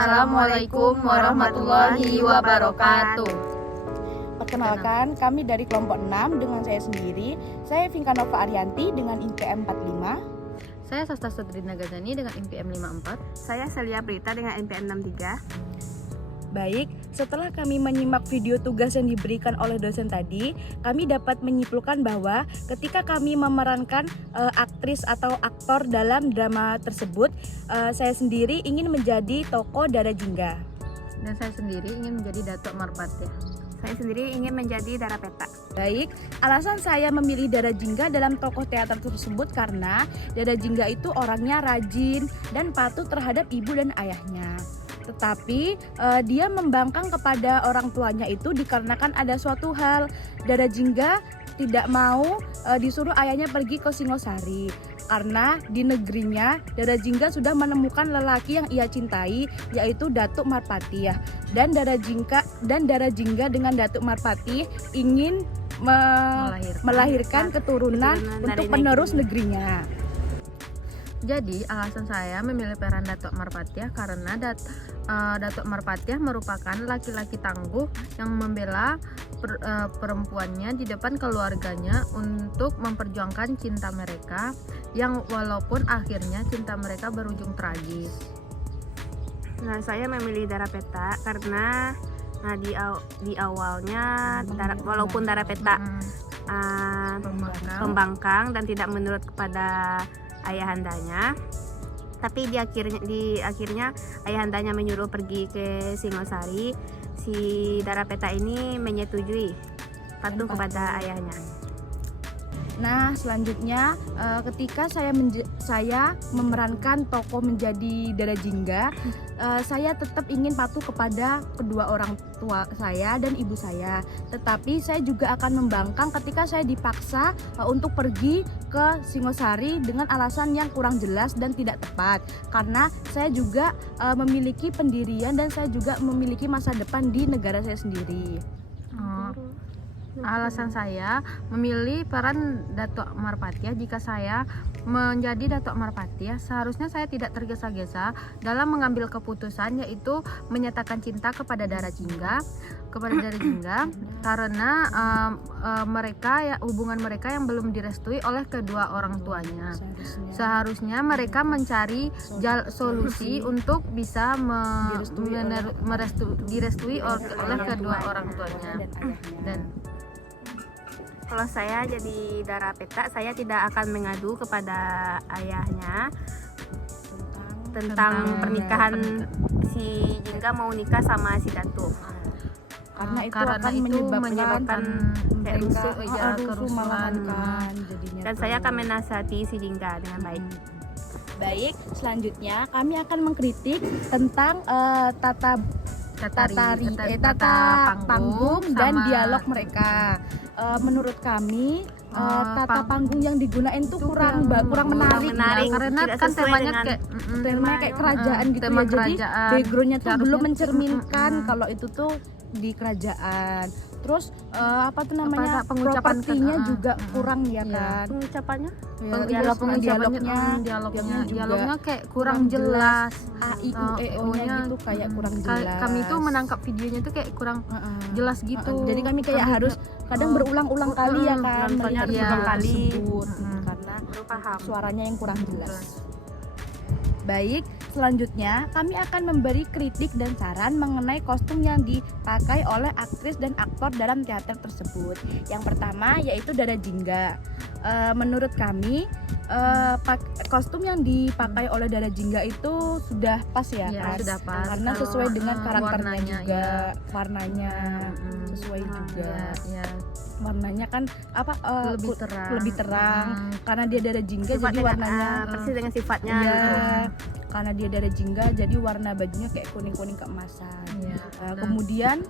Assalamualaikum warahmatullahi wabarakatuh. Perkenalkan, kami dari kelompok 6 dengan saya sendiri. Saya Vinka Nova Arianti dengan IPM 45. Saya Sasta Sudrina Gazani dengan IPM 54. Saya Celia Brita dengan IPM 63. Baik, setelah kami menyimak video tugas yang diberikan oleh dosen tadi, kami dapat menyimpulkan bahwa ketika kami memerankan aktris atau aktor dalam drama tersebut, saya sendiri ingin menjadi tokoh Dara Jingga. Dan saya sendiri ingin menjadi Datuk Marpatya. Saya sendiri ingin menjadi Dara Peta. Baik, alasan saya memilih Dara Jingga dalam tokoh teater tersebut karena Dara Jingga itu orangnya rajin dan patuh terhadap ibu dan ayahnya. Tetapi dia membangkang kepada orang tuanya itu dikarenakan ada suatu hal. Dara Jingga tidak mau disuruh ayahnya pergi ke Singosari karena di negerinya Dara Jingga sudah menemukan lelaki yang ia cintai, yaitu Datuk Marpati. Dan Dara Jingga dengan Datuk Marpati ingin melahirkan keturunan untuk penerus negerinya. Jadi alasan saya memilih peran Datuk Marpatya karena Datuk Marpatya merupakan laki-laki tangguh yang membela perempuannya di depan keluarganya untuk memperjuangkan cinta mereka, yang walaupun akhirnya cinta mereka berujung tragis. Nah, saya memilih Dara Peta karena di awalnya walaupun Dara Peta pembangkang dan tidak menurut kepada ayahandanya, tapi di akhirnya ayahandanya menyuruh pergi ke Singosari. Si Dara Peta ini menyetujui, patuh kepada ayahnya. Nah, selanjutnya ketika saya memerankan tokoh menjadi Dara Jingga, saya tetap ingin patuh kepada kedua orang tua saya dan ibu saya. Tetapi saya juga akan membangkang ketika saya dipaksa untuk pergi ke Singosari dengan alasan yang kurang jelas dan tidak tepat. Karena saya juga memiliki pendirian dan saya juga memiliki masa depan di negara saya sendiri. Alasan saya memilih peran Datuk Marpatya, jika saya menjadi Datuk Marpatya, seharusnya saya tidak tergesa-gesa dalam mengambil keputusan, yaitu menyatakan cinta kepada Dara Jingga karena hubungan mereka yang belum direstui oleh kedua orang tuanya. Seharusnya mereka mencari solusi untuk bisa direstui oleh kedua orang tuanya. Dan kalau saya jadi Dara Peta, saya tidak akan mengadu kepada ayahnya tentang pernikahan si Jingga mau nikah sama si Datuk. Karena itu akan menyebabkan kayak rusuh, kerusuhan jadinya. Dan saya akan menasihati si Jingga dengan baik. Baik, selanjutnya kami akan mengkritik tentang tata panggung dan dialog mereka. Menurut kami tata panggung yang digunakan tuh kurang menarik. Karena kan temanya kayak kerajaan gitu ya. Jadi backgroundnya tuh belum mencerminkan kalau itu tuh di kerajaan. Terus propertinya juga kurang ya kan. Pengucapannya? Dialognya kayak kurang jelas. A I U E O-nya gitu kayak kurang jelas. Kami tuh menangkap videonya tuh kayak kurang jelas gitu. Jadi kami kayak harus kadang berulang-ulang kali ya kan, nontonnya melihat berulang video kali. tersebut karena suaranya yang kurang jelas. Baik, selanjutnya kami akan memberi kritik dan saran mengenai kostum yang dipakai oleh aktris dan aktor dalam teater tersebut. Yang pertama yaitu Dara Jingga. Menurut kami kostum yang dipakai oleh Dara Jingga itu sudah pas ya, kan? Sudah pas. Karena sesuai dengan karakternya warnanya, juga, warnanya sesuai juga. Warnanya kan lebih terang karena dia Dara Jingga, jadi warnanya persis dengan sifatnya. Karena dia Dara Jingga, jadi warna bajunya kayak kuning-kuning keemasan. Kemudian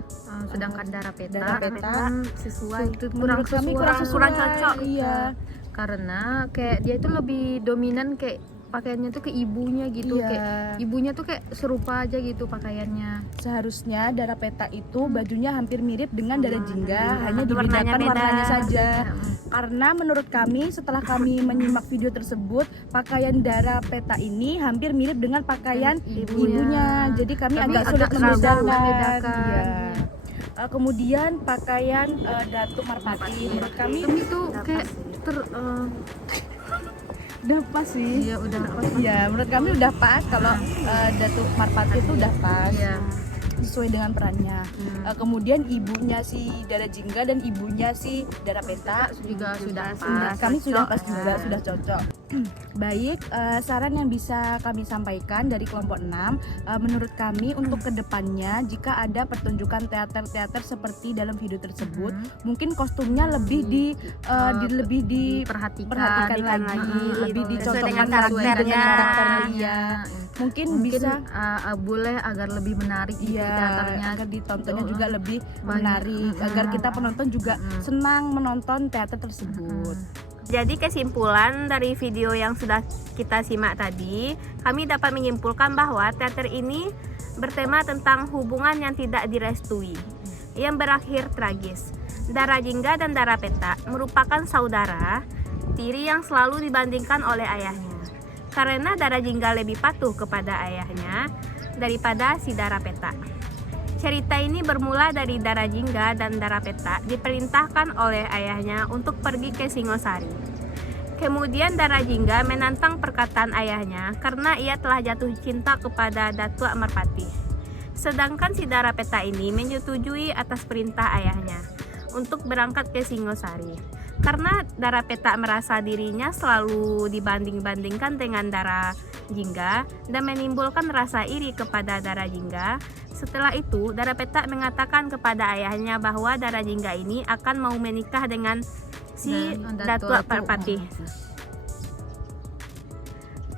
sedangkan Dara Peta sesuai. Menurut kami kurang cocok. Iya. Karena kayak dia itu lebih dominan kayak pakaiannya tuh ke ibunya gitu, Iya. kayak ibunya tuh kayak serupa aja gitu pakaiannya. Seharusnya Dara Peta itu bajunya hampir mirip dengan Dara Jingga, hanya Tapi warnanya dibedakan beda. warnanya saja. Mm. Karena menurut kami setelah kami menyimak video tersebut, pakaian Dara Peta ini hampir mirip dengan pakaian ibunya. Jadi kami Kami agak sulit agak susah membedakan. membedakan. Iya. Kemudian pakaian Datuk Marpati menurut kami Kami tuh Udah kayak udah pas sih. iya udah Iya, menurut kami udah pas kalau Datuk Marpati itu udah pas. Iya. Sesuai dengan perannya. Hmm. Kemudian ibunya si Dara Jingga dan ibunya si Dara Peta juga sudah sudah pas. kami sudah cocok pas juga, ya. sudah cocok. Baik, saran yang bisa kami sampaikan dari kelompok 6, menurut kami untuk kedepannya jika ada pertunjukan teater-teater seperti dalam video tersebut, mungkin kostumnya lebih lebih Diperhatikan diperhatikan lagi, lebih Sesuai dicocokkan dengan lagi dengan karakternya. karakternya. Mungkin bisa boleh agar lebih menarik gitu iya, teaternya. agar ditontonnya gitu. juga lebih Banyak. menarik, agar kita penonton juga Mm. senang menonton teater tersebut. Jadi kesimpulan dari video yang sudah kita simak tadi, kami dapat menyimpulkan bahwa teater ini bertema tentang hubungan yang tidak direstui, yang berakhir tragis. Dara Jingga dan Dara Peta merupakan saudara tiri yang selalu dibandingkan oleh ayahnya. Karena Dara Jingga lebih patuh kepada ayahnya daripada si Dara Peta. Cerita ini bermula dari Dara Jingga dan Dara Peta diperintahkan oleh ayahnya untuk pergi ke Singosari. Kemudian Dara Jingga menantang perkataan ayahnya karena ia telah jatuh cinta kepada Datuk Marpati. Sedangkan si Dara Peta ini menyetujui atas perintah ayahnya untuk berangkat ke Singosari. Karena Dara Peta merasa dirinya selalu dibanding-bandingkan dengan Dara Jingga dan menimbulkan rasa iri kepada Dara Jingga. Setelah itu, Dara Peta mengatakan kepada ayahnya bahwa Dara Jingga ini akan mau menikah dengan si Datuk Marpati.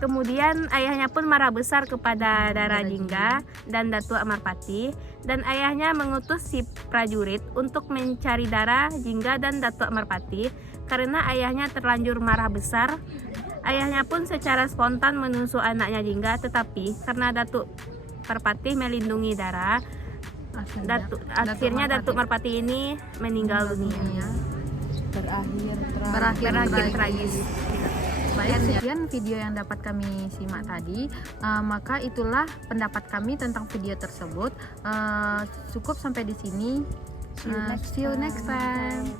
Kemudian ayahnya pun marah besar kepada Dara Jingga dan Datuk Marpati, dan ayahnya mengutus si prajurit untuk mencari Dara Jingga dan Datuk Marpati. Karena ayahnya terlanjur marah besar, ayahnya pun secara spontan menusuk anaknya Jingga, tetapi karena Datuk Marpati melindungi Dara, akhirnya Datuk Marpati ini meninggal dunia. Berakhir Berakhir tragis. Baik, sekian video yang dapat kami simak tadi. Maka itulah pendapat kami tentang video tersebut. Cukup sampai di sini. See you next time.